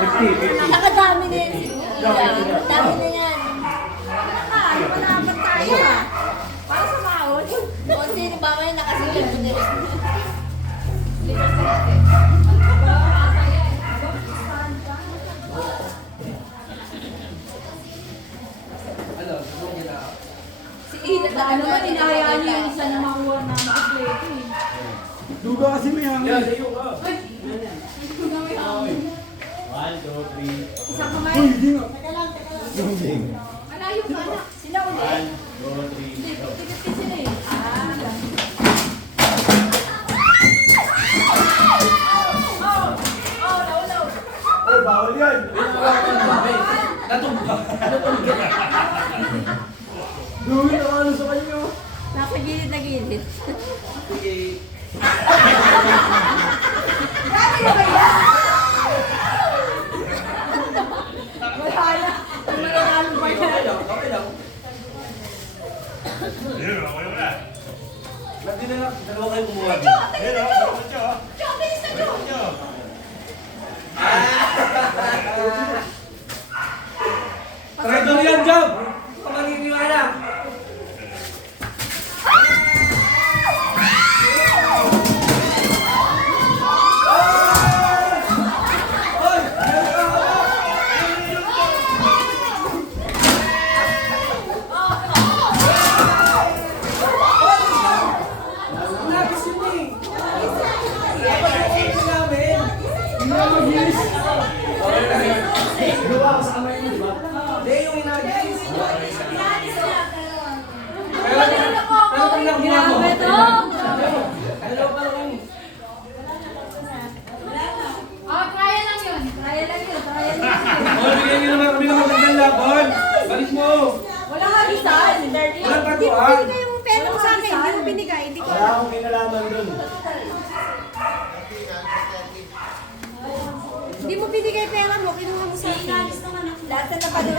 Nakadami na yan si Kuya. Dami na yan. Malapat tayo ah. Para sa maon. Kung sino ba may nakasilip mo din. Si Ina Ano ba, inahayaan niyo yung isa na makuha na makaplete eh. Duga kasi may hangin. Ay, duga may hangin. 1, 2, 3. Isang kamay. Uy, di nga. Malayo ka anak. Sila ulit. 1, 2, 3. Hindi, tigat sila eh. Naulaw. Ay, bawal yan. Dugi na ano sa kanyo. Nasa gilid na gilid. Wala na. Mananalo ba yan? Dalawa kayo kumuha. Traitor yan, Job! Hindi ka maniniwala. Grabe to. Kaya lang yun. Kaya lang yun. Kaya lang yun. Bigyan niyo naman kami ng magandang laban. Balis mo. Wala nga lisan. Walang Hindi mo patuan. binigay yung pera mo sa akin. Hindi mo binigay. Hindi ko Wala akong kinalaman dun. Hindi mo binigay pera mo. Kinuha mo sa akin. Lahat na napadala.